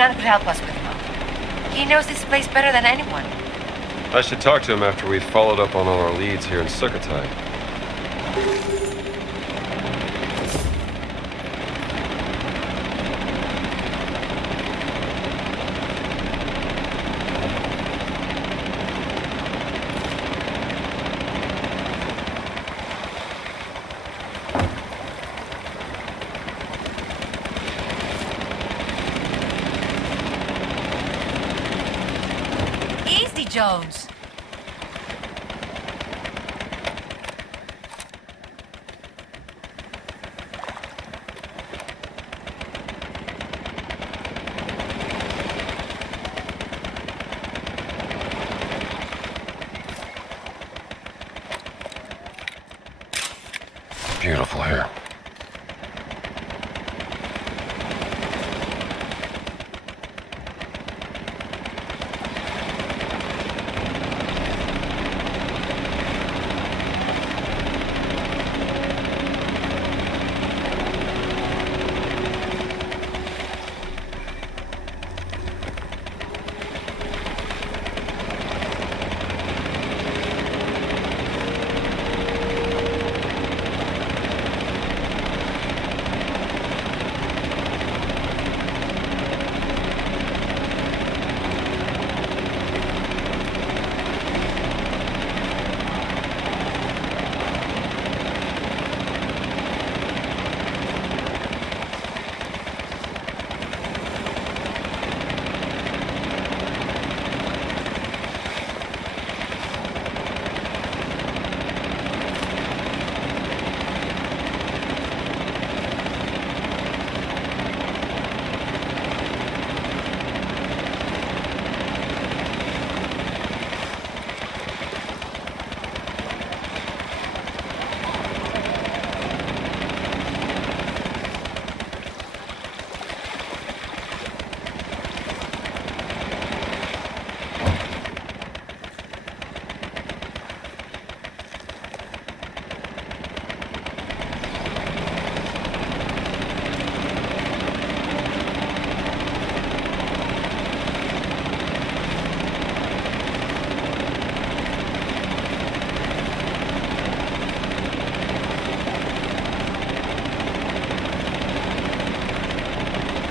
Hernan could help us with him. He knows this place better than anyone. I should talk to him after we've followed up on all our leads here in Sukhothai. Jones. Beautiful hair.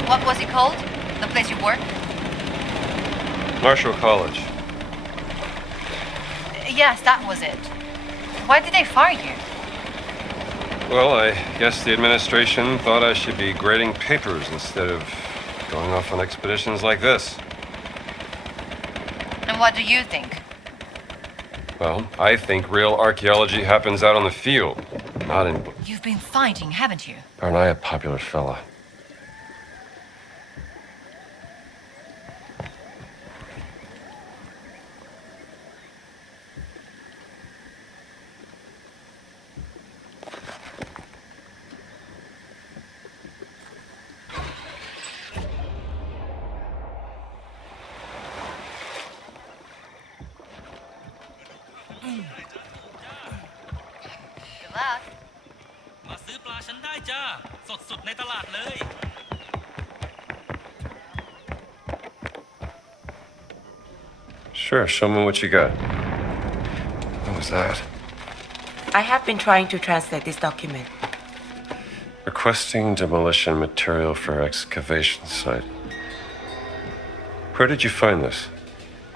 What was it called? The place you work? Marshall College. Yes, that was it. Why did they fire you? Well, I guess the administration thought I should be grading papers instead of going off on expeditions like this. And what do you think? Well, I think real archaeology happens out on the field, not in... You've been fighting, haven't you? Aren't I a popular fella? Good luck. มาซื้อปลาฉันได้จ้าสดสุดในตลาดเลย Sure, show me what you got. What was that? I have been trying to translate this document. Requesting demolition material for excavation site. Where did you find this?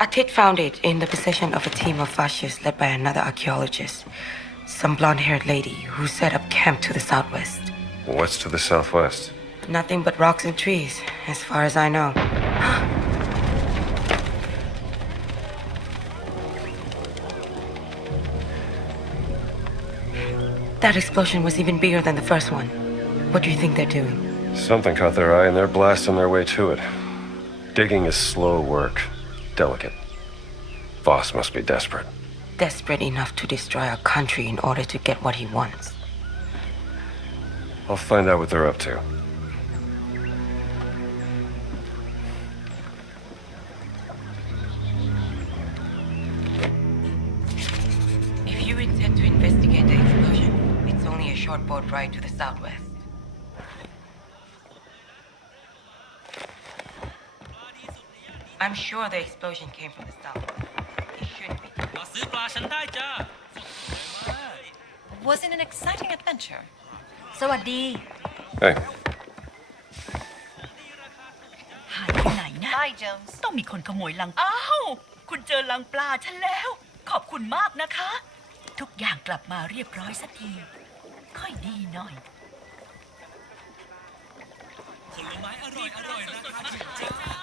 Atit found it in the possession of a team of fascists led by another archaeologist. Some blonde-haired lady who set up camp to the southwest. What's to the southwest? Nothing but rocks and trees, as far as I know. That explosion was even bigger than the first one. What do you think they're doing? Something caught their eye and they're blasting their way to it. Digging is slow work. Delicate. Voss must be desperate. Desperate enough to destroy our country in order to get what he wants. I'll find out what they're up to. If you intend to investigate the explosion, it's only a short boat ride to the southwest. I'm sure the explosion came from the south. It shouldn't be. มาซื้อปลาฉันได้จ้า Was it an exciting adventure? สวัสดี Hey, หายไปไหนนะ Bye, Jones. ต้องมีคนขโมยลังอ้าวคุณเจอลังปลาฉันแล้ว ขอบคุณมากนะคะ ทุกอย่างกลับมาเรียบร้อยสักที ค่อยดีหน่อย ผลไม้อร่อยอร่อยราคาถูกจ้า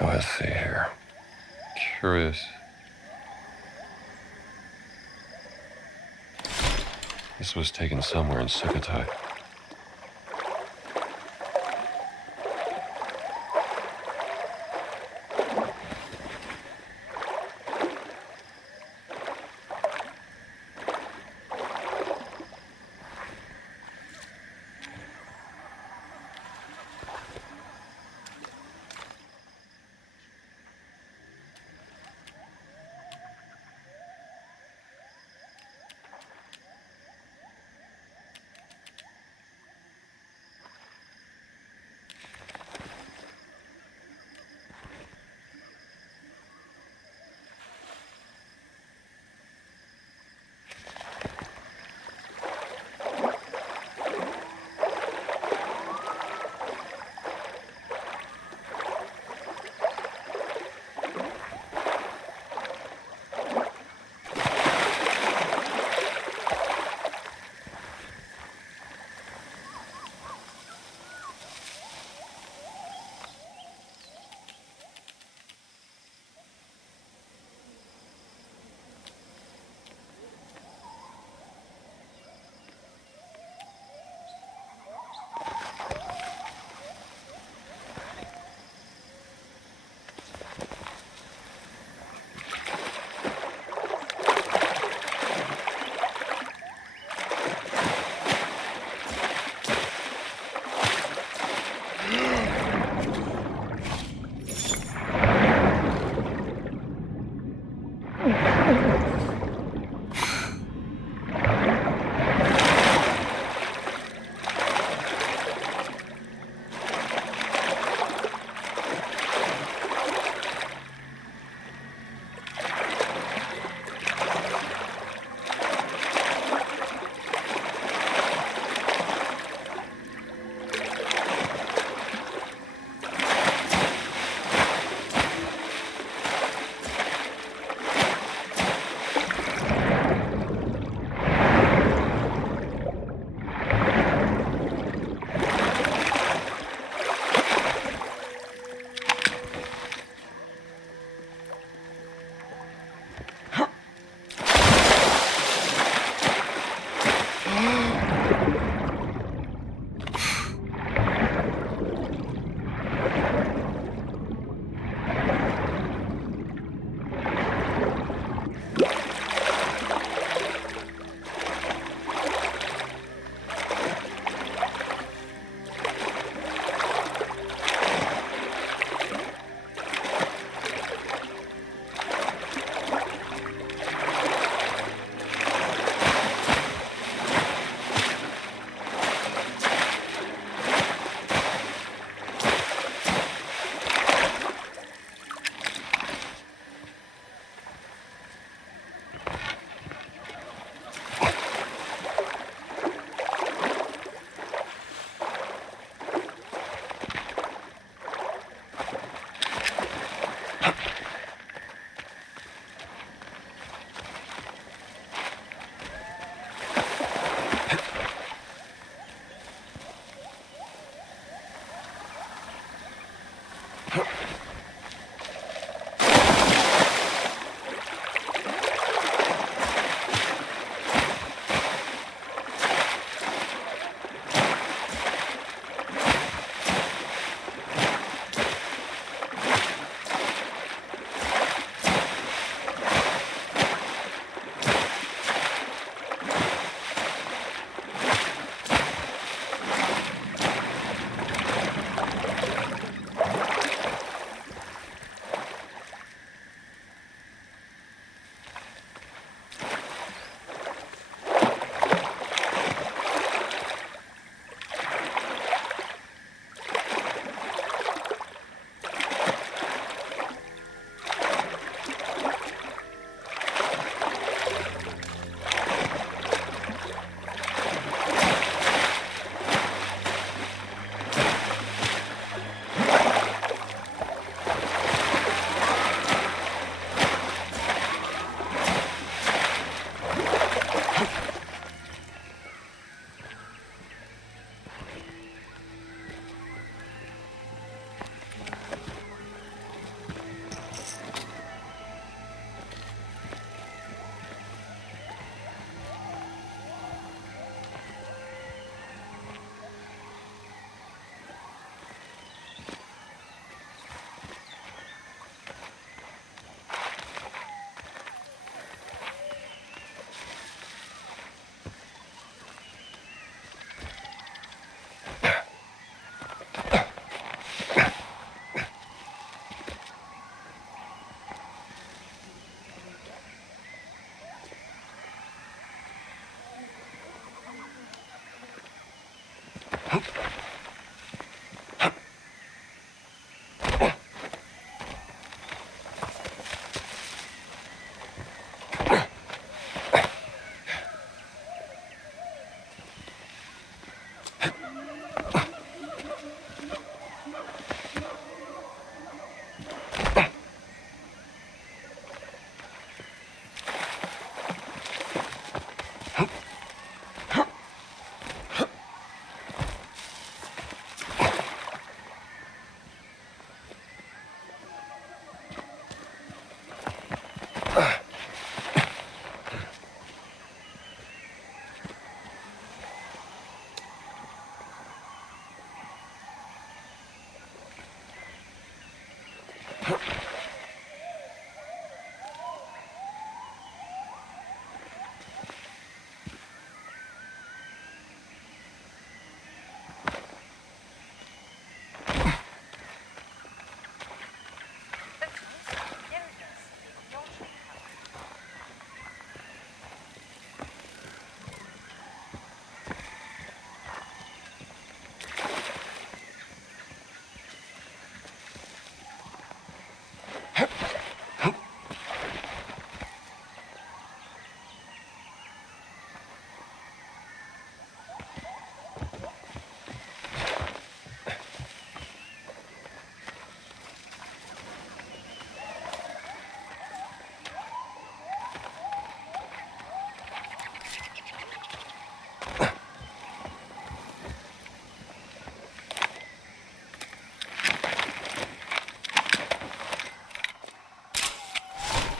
oh, let's see here. Curious. This was taken somewhere in Sukhothai.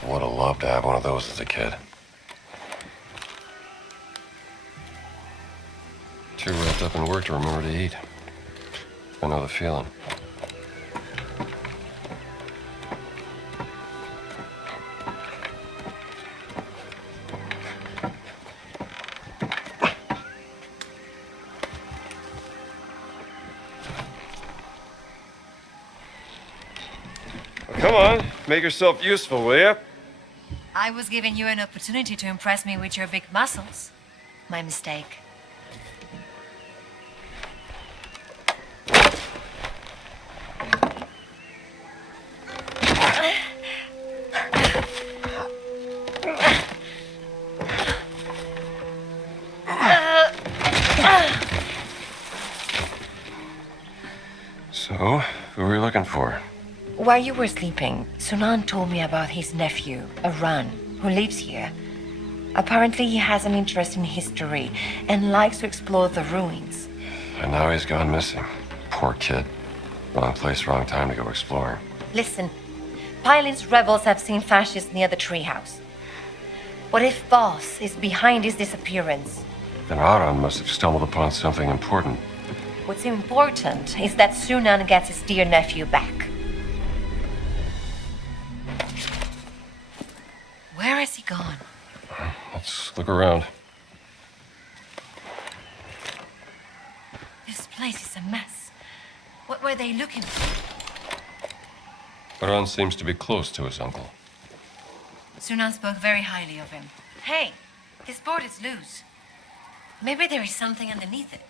Would have loved to have one of those as a kid. Too wrapped up in work to remember to eat. I know the feeling. Come on, make yourself useful, will ya? I was giving you an opportunity to impress me with your big muscles. My mistake. So, who were you looking for? While you were sleeping, Sunan told me about his nephew, Aran, who lives here. Apparently he has an interest in history and likes to explore the ruins. And now he's gone missing. Poor kid. Wrong place, wrong time to go exploring. Listen, Pylin's rebels have seen fascists near the treehouse. What if Boss is behind his disappearance? Then Aran must have stumbled upon something important. What's important is that Sunan gets his dear nephew back. Where has he gone? Let's look around. This place is a mess. What were they looking for? Aran seems to be close to his uncle. Sunan spoke very highly of him. Hey, this board is loose. Maybe there is something underneath it.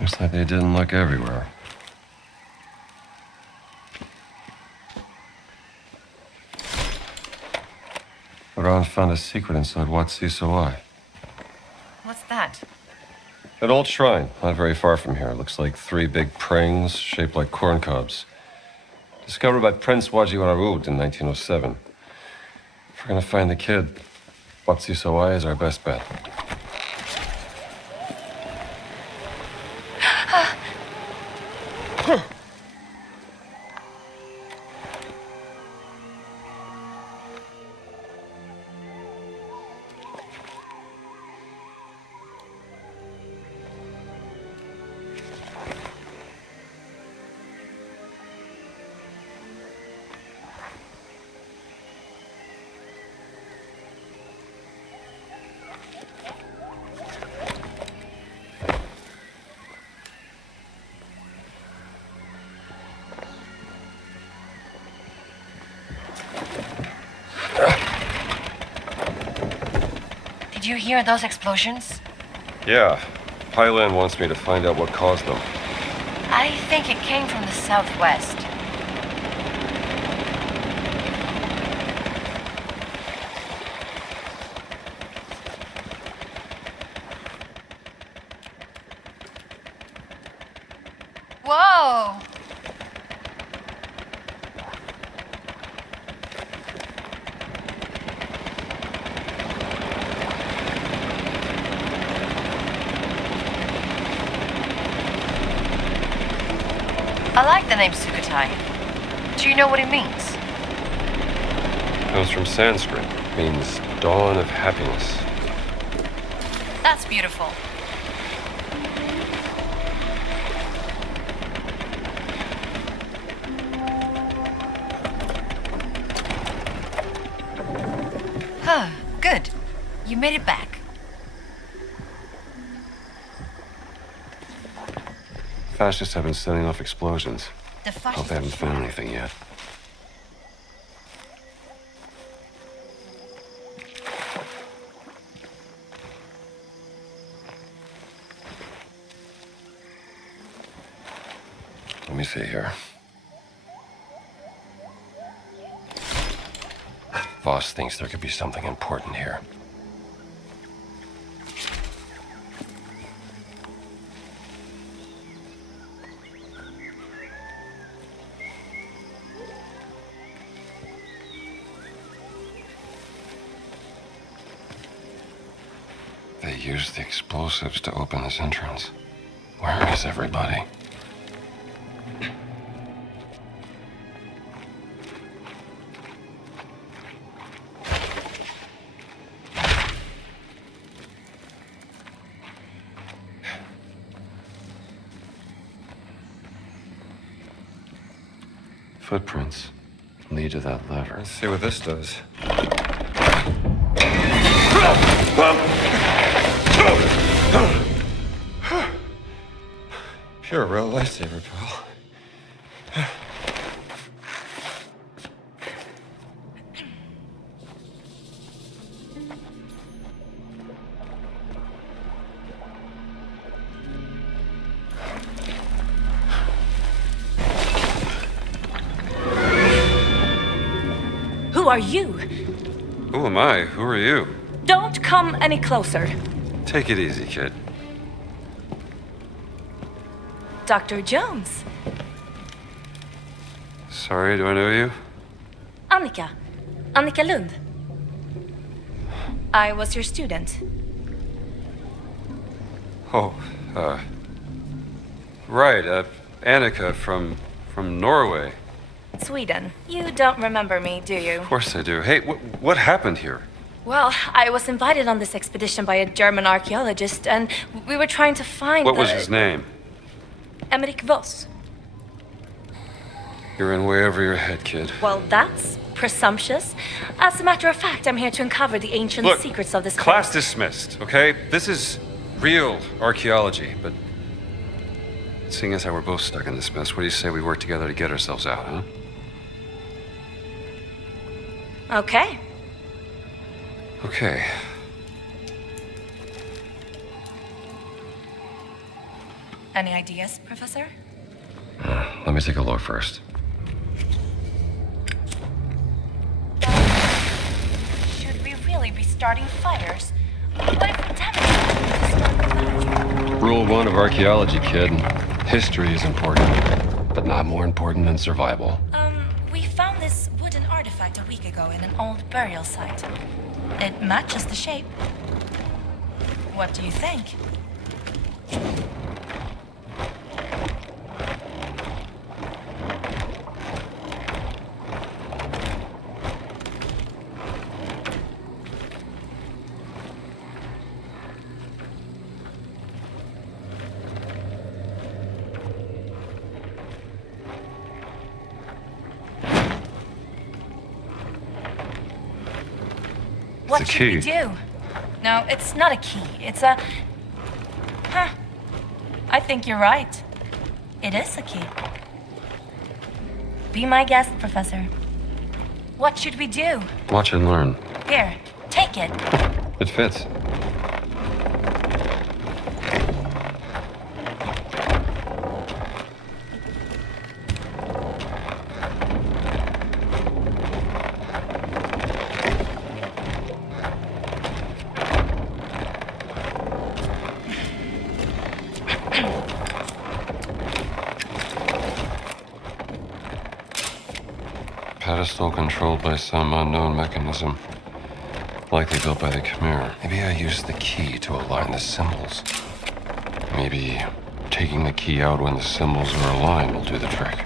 Looks like they didn't look everywhere. Aran found a secret inside Wat Sisawai. What's that? An old shrine, not very far from here. Looks like 3 big prangs shaped like corn cobs. Discovered by Prince Wajiwarud in 1907. If we're gonna find the kid, Wat Sisawai is our best bet. you hear those explosions? Yeah. Pylan wants me to find out what caused them. I think it came from the southwest. Whoa! I like the name Sukhothai. Do you know what it means? Comes from Sanskrit. Means dawn of happiness. That's beautiful. Huh, good. You made it back. Fascists have been setting off explosions. The Hope fascists. they haven't found anything yet. Let me see here. Voss thinks there could be something important here. They used the explosives to open this entrance. Where is everybody? Footprints lead to that lever. Let's see what this does. You're a real lifesaver, pal. Who are you? Who am I? Who are you? Don't come any closer. Take it easy, kid. Dr. Jones. Sorry, do I know you? Annika. Annika Lund. I was your student. Oh, right, Annika from Norway. Sweden. You don't remember me, do you? Of course I do. Hey, what happened here? Well, I was invited on this expedition by a German archaeologist, and we were trying to find What was his name? Emmerich Voss. You're in way over your head, kid. Well, that's presumptuous. As a matter of fact, I'm here to uncover the ancient Look, secrets of this class place. dismissed, okay? This is real archaeology, but seeing as how we're both stuck in this mess, what do you say we work together to get ourselves out, huh? Okay. Okay. Any ideas, Professor? Let me take a look first. Should we really be starting fires? What if the damage is to start the fire? Rule 1 of archaeology, kid. History is important, but not more important than survival. We found this wooden artifact a week ago in an old burial site. It matches the shape. What do you think? What It's a should we key. do? No, it's not a key. It's a... Huh. I think you're right. It is a key. Be my guest, Professor. What should we do? Watch and learn. Here, take it. It fits. pedestal controlled by some unknown mechanism. Likely built by the Khmer. Maybe I use the key to align the symbols. Maybe taking the key out when the symbols are aligned will do the trick.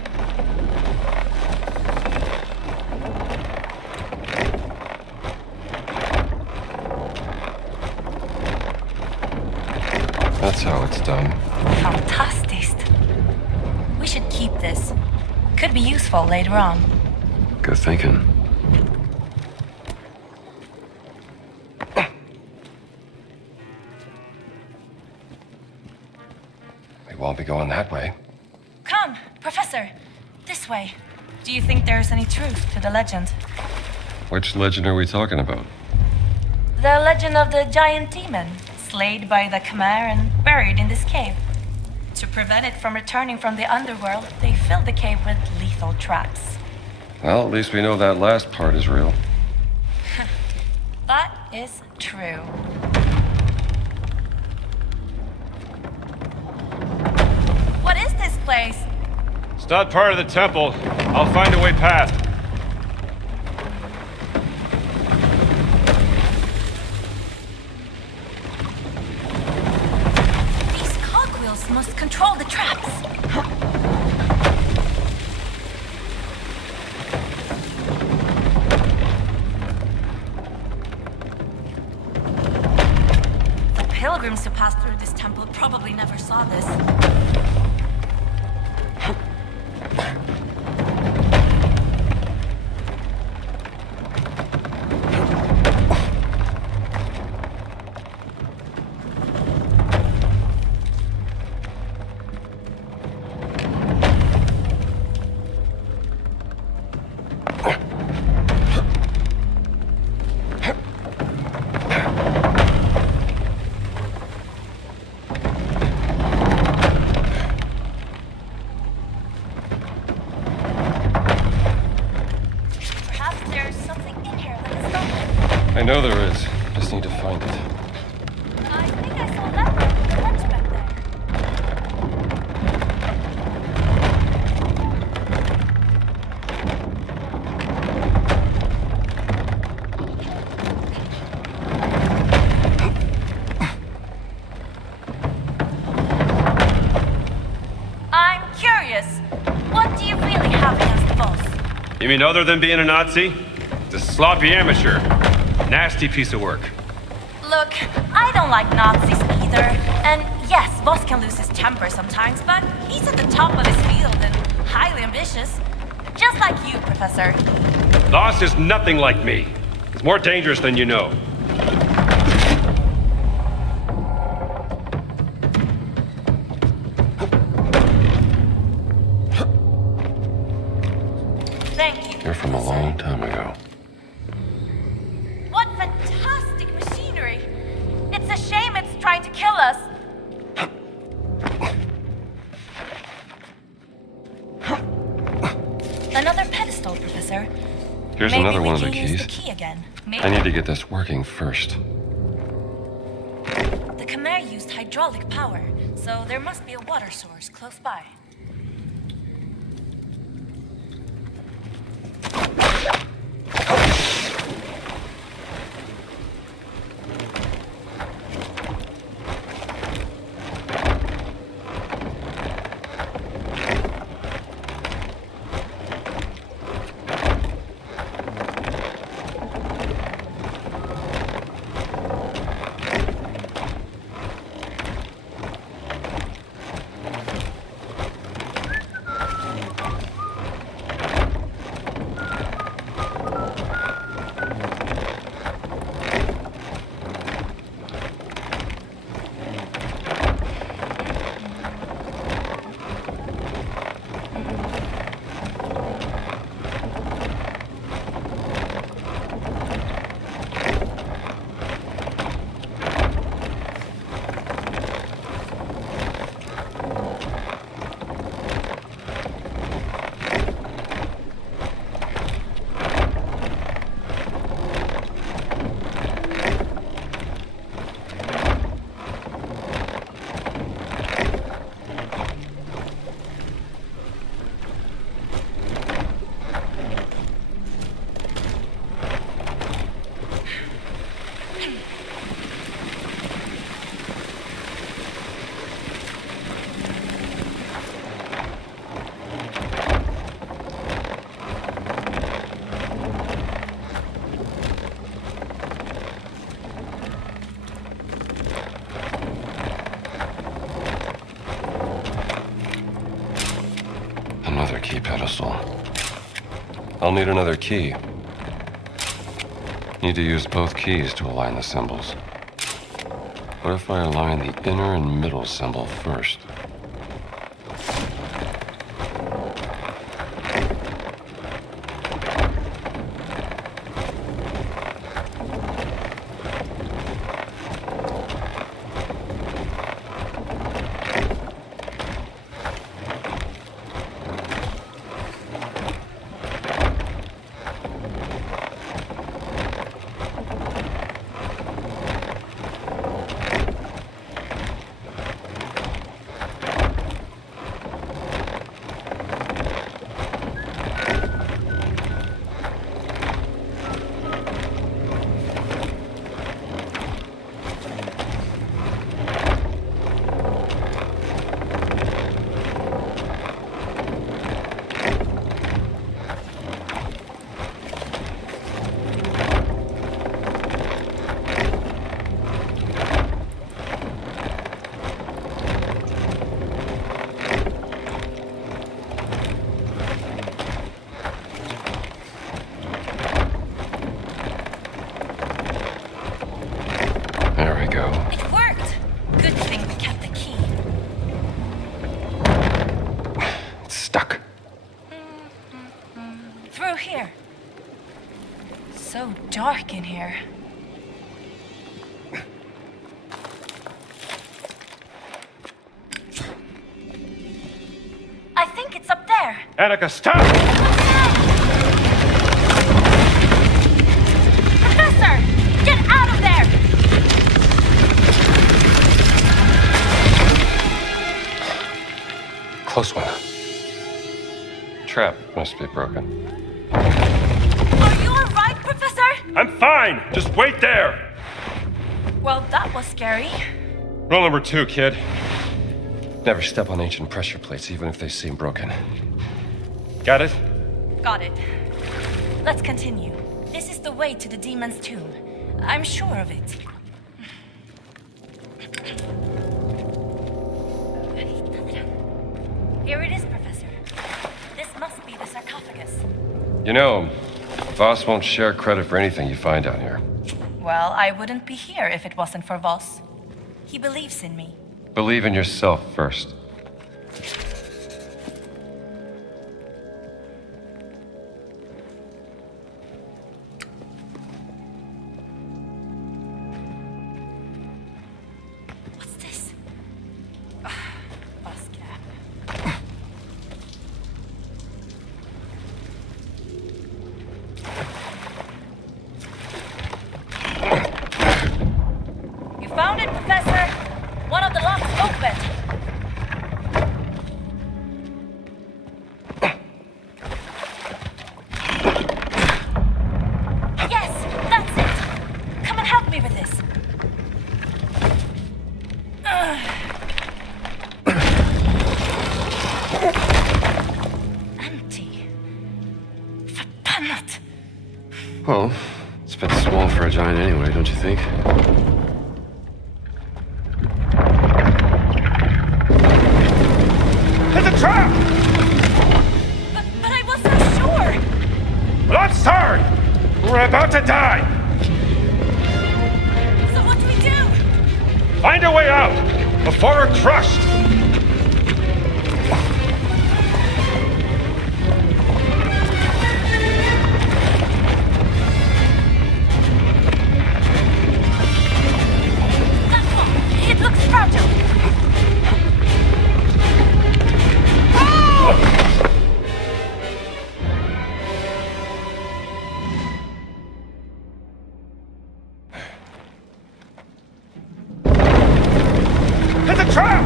That's how it's done. Fantastic. We should keep this. Could be useful later on. Good thinking. We won't be going that way. Come, Professor. This way. Do you think there's any truth to the legend? Which legend are we talking about? The legend of the giant demon, slayed by the Khmer and buried in this cave. To prevent it from returning from the underworld, they filled the cave with lethal traps. Well, at least we know that last part is real. That is true. What is this place? It's not part of the temple. I'll find a way past. These cogwheels must control the traps. The pilgrims who passed through this temple probably never saw this. I know there is. Just need to find it. I think I saw leopard with the lunch back there. I'm curious. What do you really have against the boss? You mean other than being a Nazi? The sloppy amateur. Nasty piece of work. Look, I don't like Nazis either. And yes, Voss can lose his temper sometimes, but he's at the top of his field and highly ambitious. Just like you, Professor. Voss is nothing like me. He's more dangerous than you know. Thank you. You're from a Professor. long time ago. What fantastic machinery! It's a shame it's trying to kill us. Another pedestal, Professor. Here's Maybe another we one of the can use keys. the key again. I need to get this working first. The Khmer used hydraulic power, so there must be a water source close by. Another key pedestal. I'll need another key. Need to use both keys to align the symbols. What if I align the inner and middle symbol first? There we go. It worked! Good thing we kept the key. It's stuck. Through here. So dark in here. I think it's up there. Annika, stop! Professor! Get out of there! Close one. Trap must be broken. Are you alright, Professor? I'm fine! Just wait there! Well, that was scary. Rule number 2, kid. Never step on ancient pressure plates, even if they seem broken. Got it? Got it. Let's continue. This is the way to the demon's tomb. I'm sure of it. Here it is, Professor. This must be the sarcophagus. You know, Voss won't share credit for anything you find down here. Well, I wouldn't be here if it wasn't for Voss. He believes in me. Believe in yourself first. What's this? Voss cap. You found it, Professor! One of the locks opened! Yes! That's it! Come and help me with this! Empty. Förbannat! Well, it's a bit small for a giant anyway, don't you think? It's a trap! But I wasn't sure! Let's turn! We're about to die! So what do we do? Find a way out before we're crushed! That one! It looks fragile! It's a trap!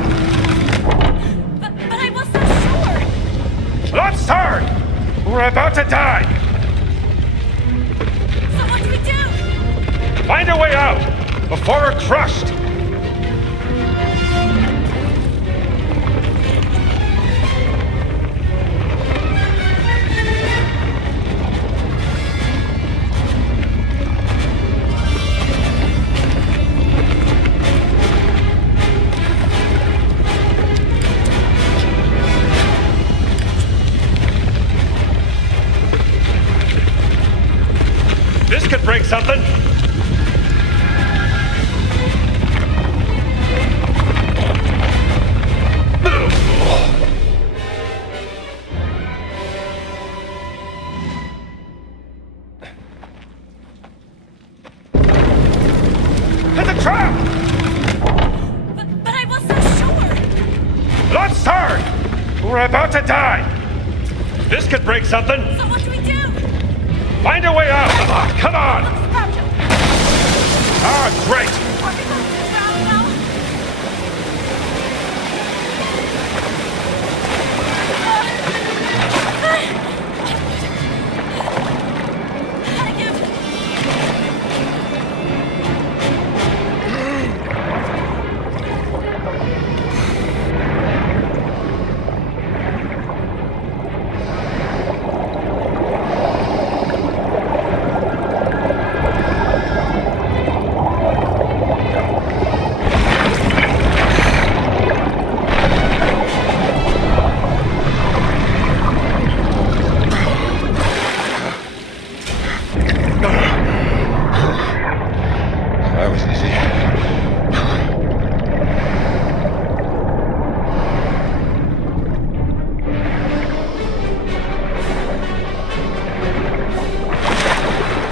But I wasn't sure! Let's turn! We're about to die! So what do we do? Find a way out before we're crushed! something? It's a trap! But I was so sure! Let's turn! We're about to die! This could break something! So what do we do? Find a way out! Come on! Stop him! Ah, great! Are we going to drown now? Gotta give. That was easy.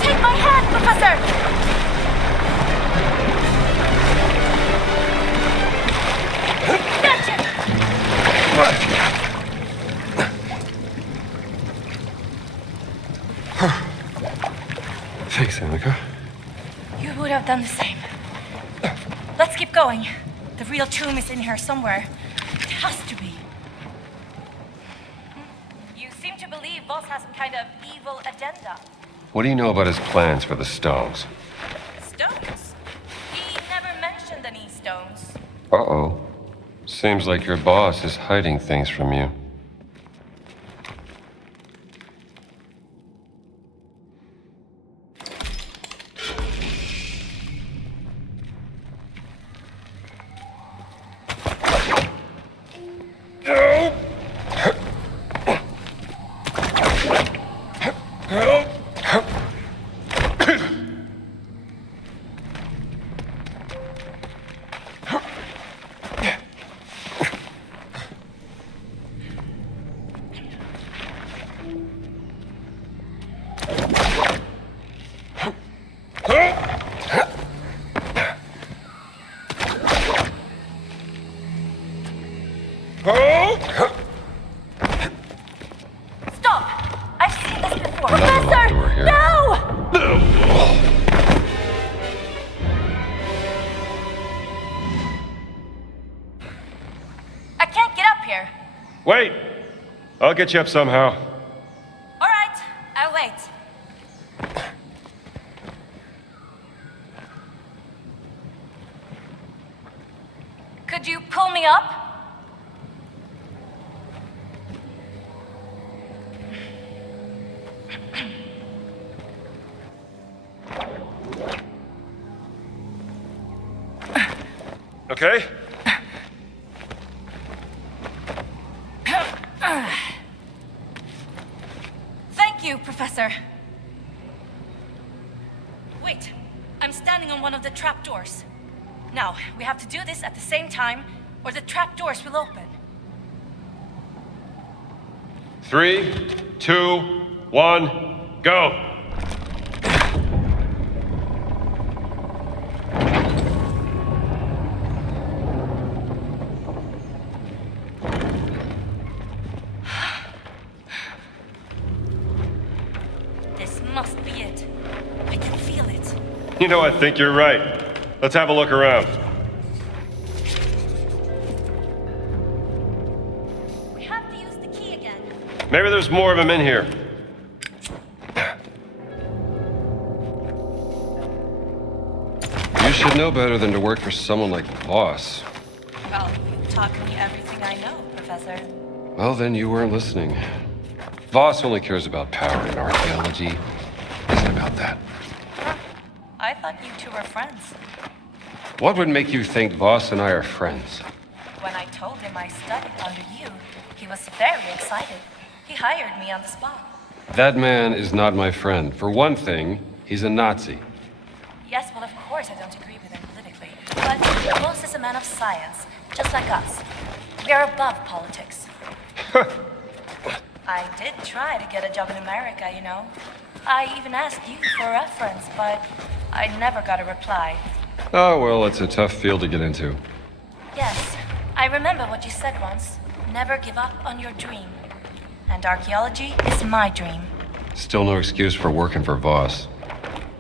Take my hand, Professor! Thanks, Annika. You would have done the same. Let's keep going. The real tomb is in here somewhere. It has to be. You seem to believe Voss has some kind of evil agenda. What do you know about his plans for the stones? Stones? He never mentioned any stones. Uh-oh. Seems like your boss is hiding things from you. Stop! I've seen this before. Another locked door here. No! I can't get up here. Wait! I'll get you up somehow. All right, I'll wait. Could you pull me up? Okay? Thank you, Professor. Wait, I'm standing on one of the trapdoors. Now, we have to do this at the same time, or the trapdoors will open. 3, 2, 1, go! This must be it. I can feel it. You know, I think you're right. Let's have a look around. We have to use the key again. Maybe there's more of them in here. You should know better than to work for someone like Voss. Well, you taught me everything I know, Professor. Well, then you weren't listening. Voss only cares about power, and archaeology isn't about that. I thought you two were friends. What would make you think Voss and I are friends? When I told him I studied under you, he was very excited. He hired me on the spot. That man is not my friend. For one thing, He's a Nazi. Yes, well, of course I don't agree with him politically. But Voss is a man of science, just like us. We are above politics. I did try to get a job in America, you know. I even asked you for a reference, but I never got a reply. Oh, well, it's a tough field to get into. Yes, I remember what you said once. Never give up on your dream. And archaeology is my dream. Still no excuse for working for Voss.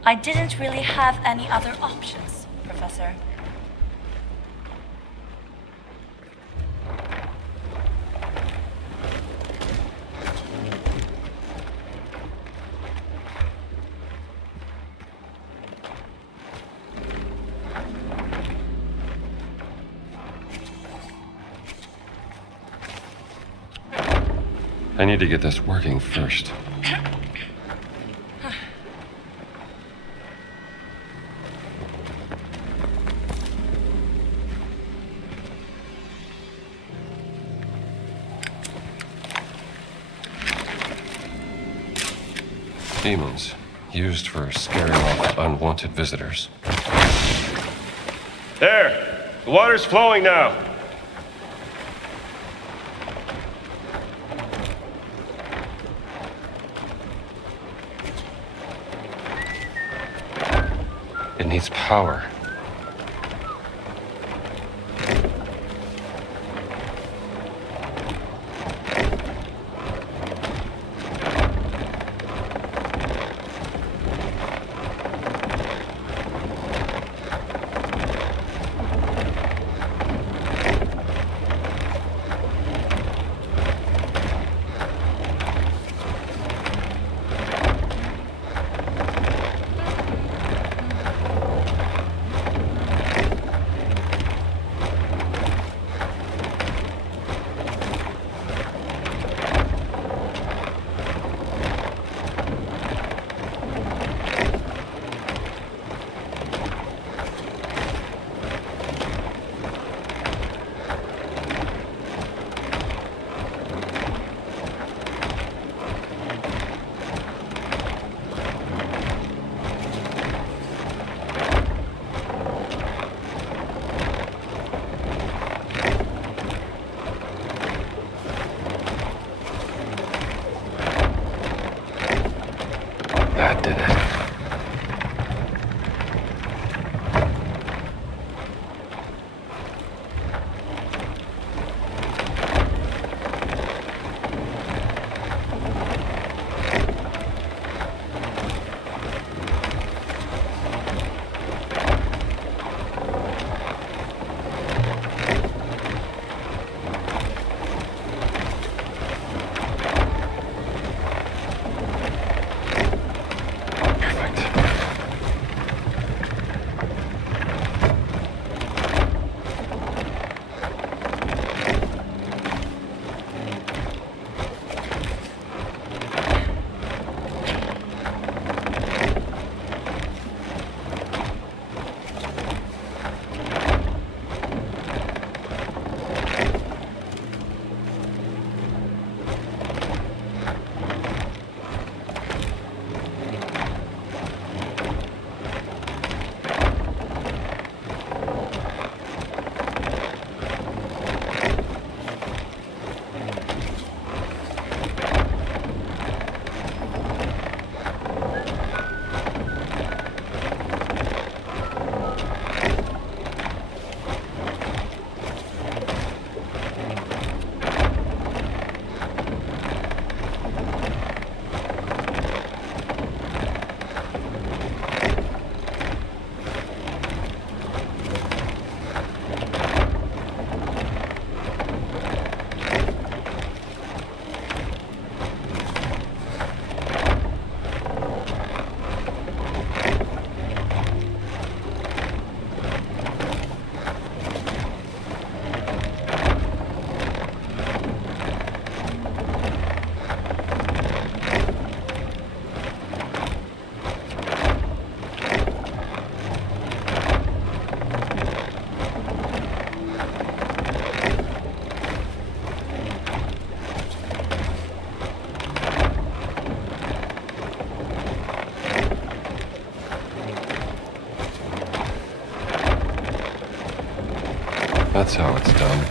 I didn't really have any other options, Professor. I need to get this working first. Demons, used for scaring off unwanted visitors. There! The water's flowing now! It needs power. That did it. That's how it's done.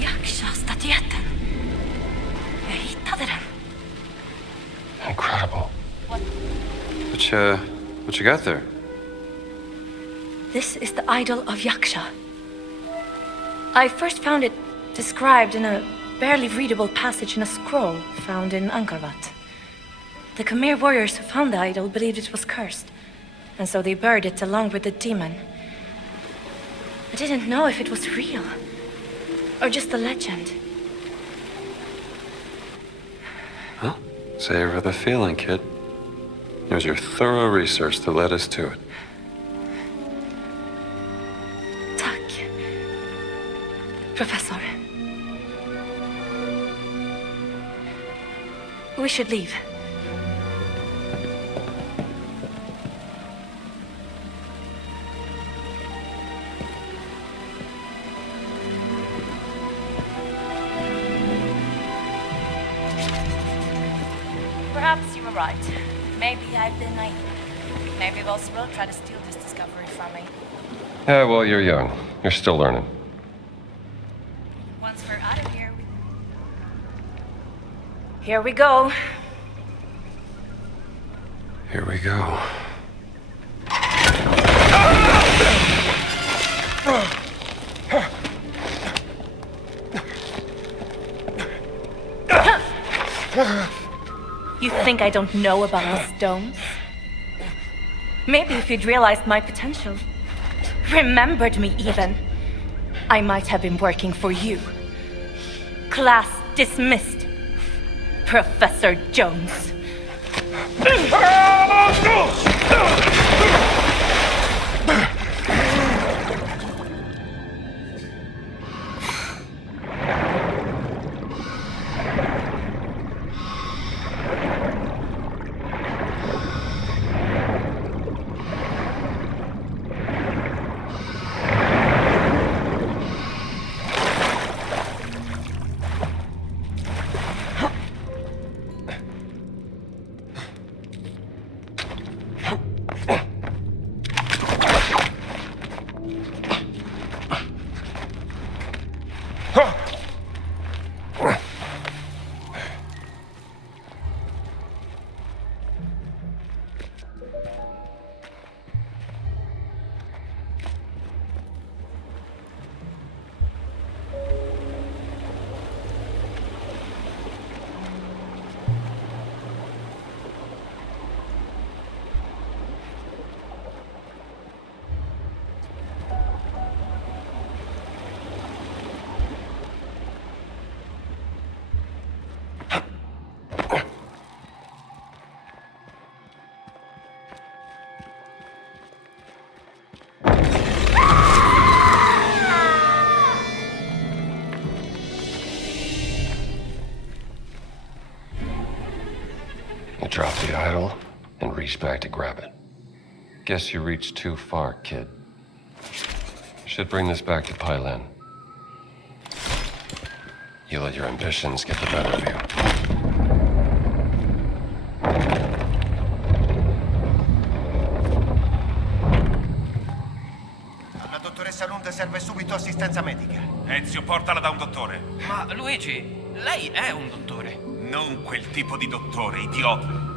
Yaksha-statyetten. Jag hittade den. Incredible. What you got there? This is the idol of Yaksha. I first found it described in a barely readable passage in a scroll found in Angkor. The Khmer warriors who found the idol believed it was cursed, and so they buried it along with the demon. I didn't know if it was real, or just a legend. Well, savor the feeling, kid. It was your thorough research that led us to it. Tack, Professor. We should leave. Perhaps you were right. Maybe I've been naive. Maybe Voss will try to steal this discovery from me. Yeah, well, you're young. You're still learning. Once we're out of here, Here we go. Here we go. You think I don't know about the stones? Maybe if you'd realized my potential, remembered me even, I might have been working for you. Class dismissed, Professor Jones. Drop the idol and reach back to grab it. Guess you reached too far, kid. Should bring this back to Pailan. You let your ambitions get the better of you. La dottoressa Lund serve subito assistenza medica. Ezio, portala da un dottore. Ma Luigi, lei è un dottore. Non quel tipo di dottore, idiota.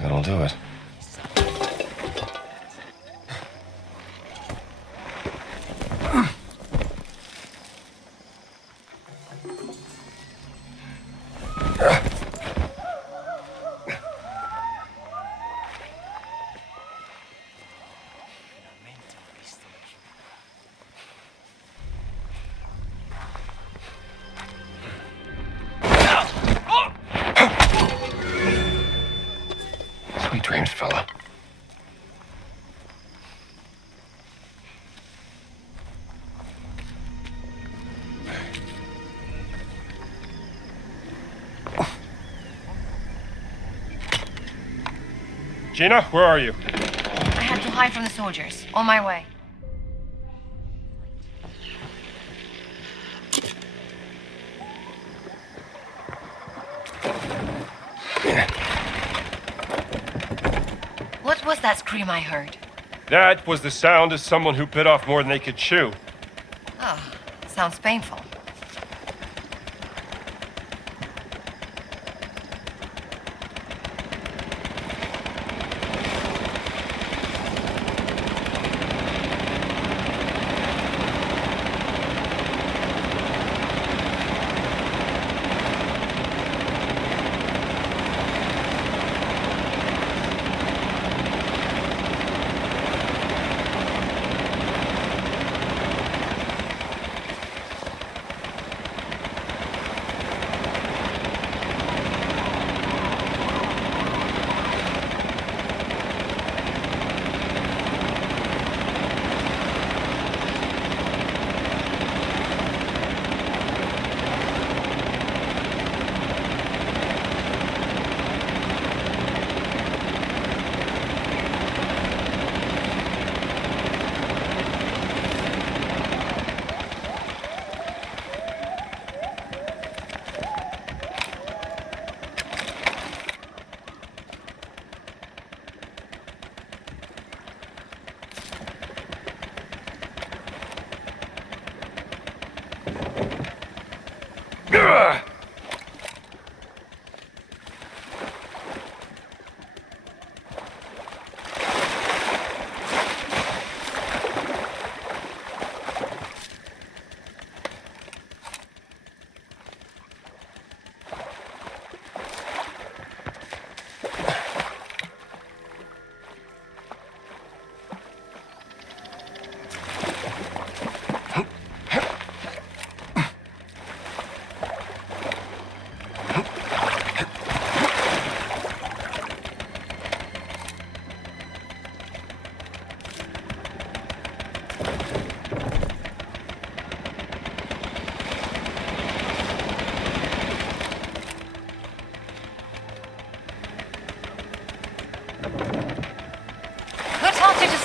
That'll do it. Sweet dreams, fella. Gina, where are you? I had to hide from the soldiers. On my way. What was that scream I heard? That was the sound of someone who bit off more than they could chew. Oh, sounds painful.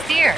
Steer.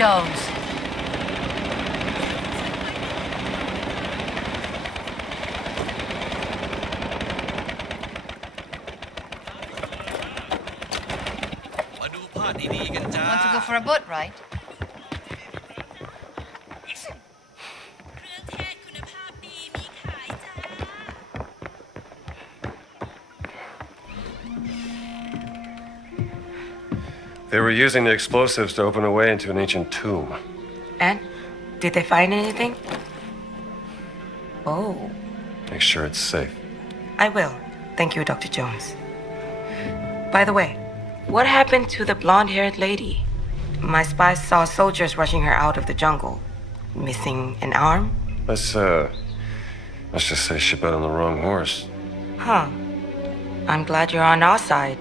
Jones. มาดูภาพดีๆกันจ้า Want to go for a boat ride? They were using the explosives to open a way into an ancient tomb. And? Did they find anything? Oh. Make sure it's safe. I will. Thank you, Dr. Jones. By the way, what happened to the blonde-haired lady? My spies saw soldiers rushing her out of the jungle. Missing an arm? Let's just say she bet on the wrong horse. Huh. I'm glad you're on our side.